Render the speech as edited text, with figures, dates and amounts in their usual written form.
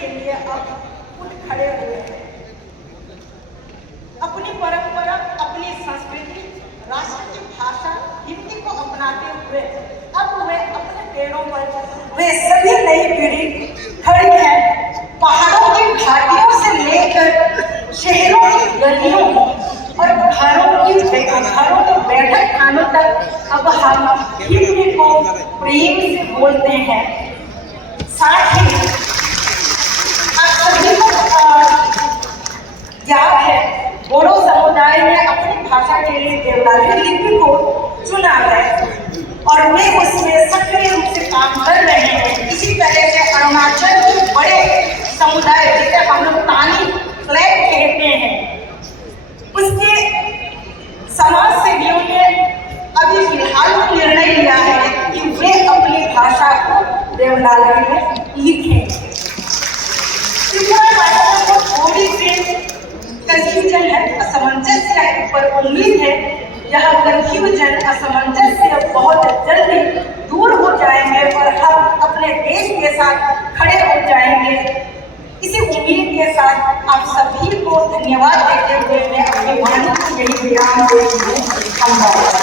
के लिए अब उठ खड़े हुए हैं। अपनी परंपरा, अपनी संस्कृति, राष्ट्र की भाषा हिंदी को अपनाते हुए अब वे अपने पैरों पर वे सभी नई पीढ़ी खड़ी है। पहाड़ों की घाटियों से लेकर शहरों की गलियों और घरों के बैठक खानों तक अब हम हिंदी को प्रेम से बोलते हैं। साथ ही आप सभी को याद है, बोडो समुदाय ने अपनी भाषा के लिए देवनागरी लिपि को चुना है और वे उसमें सक्रिय रूप से काम कर रहे हैं। इसी तरह से अरुणाचल के बड़े समुदाय, जिसे हम लोग तानी क्लैब कहते हैं, उसके समाज सेवियों ने अभी फिलहाल निर्णय लिया है कि वे अपनी भाषा को देवनागरी में लिखें। त्रिपुरा भाषा को थोड़ी सी कंफ्यूजन है, असमंजस्य है, पर उम्मीद है यह कंफ्यूजन, असमंजस्य बहुत जल्दी दूर हो जाएंगे और हम अपने देश के साथ खड़े हो जाएंगे। इसी उम्मीद के साथ आप सभी को धन्यवाद देते हुए मैं अपनी वाणी को यही विराम देती हूँ।